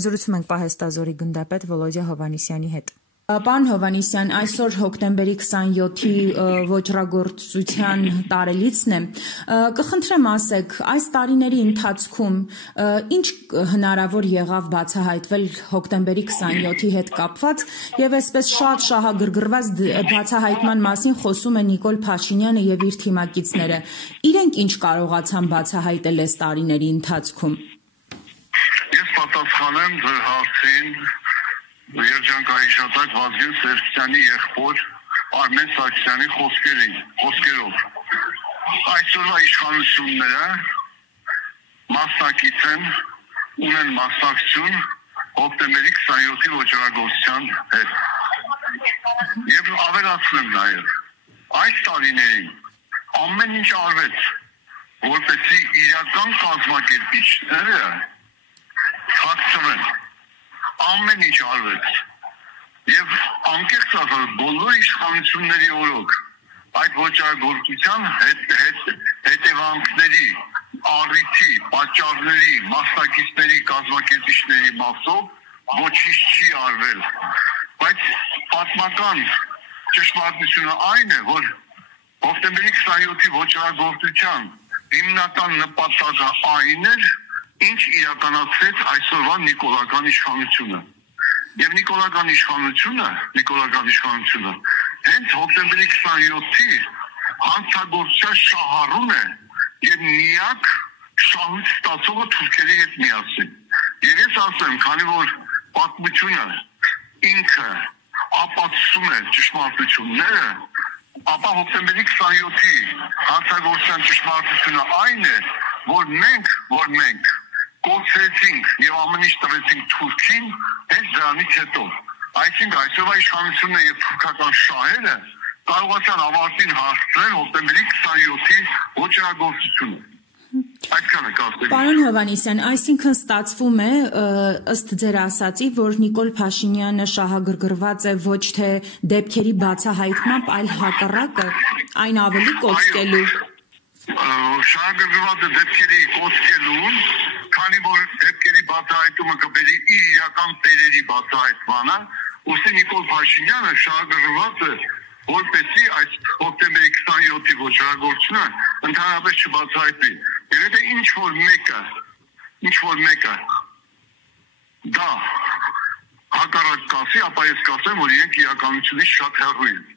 Զրուցում ենք պահեստազորի գնդապետ Վոլոդիա Հովհաննիսյանի հետ։ Պարոն Հովհաննիսյան, այսօր հոկտեմբերի 27-ի ոճրագործության տարելիցն է։ Կխնդրեմ ասեք, այս տարիների ընթացքում ինչ հնարավոր եղավ բացահայտվել հոկտեմբերի 27-ի հետ կապված եւ այսպես շատ շահագրգռված բացահայտման մասին խոսում է Նիկոլ Փաշինյանը եւ իր թիմակիցները։ Իրենք ինչ կարողացան բացահայտել այս տարիների ընթացքում։ Ես պատասխանեմ ձեր հարցին Երջանկահիշատակ Վազգեն Սերբյանի եղբոր Արմեն Սարգսյանի խոսքերով այսօրվա իշխանությունները մասնակից են, ունեն մասնակցություն հոկտեմբերի 27-ի ոճրագործության հետ։ Եվ ավելացնեմ նաև, այս տարիներին ամեն ինչ արվեց, որպեսզի իրական կազմակերպիչները թաքցվեն։ Ամեն ինչ արվեց եւ անկեղծ ասած բոլոր իշխանությունների օրոք այդ ոճրագործության հետևանքների, առիթի, պատճառների, մասնակիցների, կազմակերպիչների մասով ոչինչ չի արվել, բայց պատմական ճշմարտությունը այն է, որ հոկտեմբերի 27-ի ոճրագործության հիմնական նպատակը այն էր, ինչ իրականացրեց այսօրվա նիկոլական իշխանությունը։ Եվ նիկոլական իշխանությունը հենց հոկտեմբերի 27-ի հանցագործության շահառուն է եւ միակ շահույթ ստացողը թուրքերի հետ միասին։ Եվ ես ասեմ, քանի որ պատմությունը ինքը ապացուցում է ճշմարտությունները, ապա հոկտեմբերի 27-ի հանցագործության ճշմարտությունը այն է, որ մենք կորցրեցինք եւ ամեն ինչ տվեցինք Թուրքին հենց դրանից հետո։ Այսինքն այսօրվա իշխանությունը եւ թուրքական շահերը կարողացան ավարտին հասցնել հոկտեմբերի 27-ի ոճրագործությունը։ Այդքանը կասեմ։ Պարոն Հովհաննիսյան, այսինքն ստացվում է ըստ ձեր ասացի, որ Նիկոլ Փաշինյանը շահագրգռված է ոչ թե դեպքերի բացահայտմամբ, այլ հակառակը այն ավելի կոծկելու։ Շահագրգռված է դեպքերի կոծկելուն, քանի որ դեպքերի բացահայտումը կբերի իր իրական տերերի բացահայտմանը, ուստի Նիկոլ Փաշինյանը շահագրգռված է, որպեսզի այս հոկտեմբերի 27-ի ոճրագործությունը ընդհանրապես չբացահայտվի։ Եվ եթե ինչ որ մեկը դա հակառակ կասի, ապա ես կասեմ, որ իրենք իրականությունից շատ հեռու են։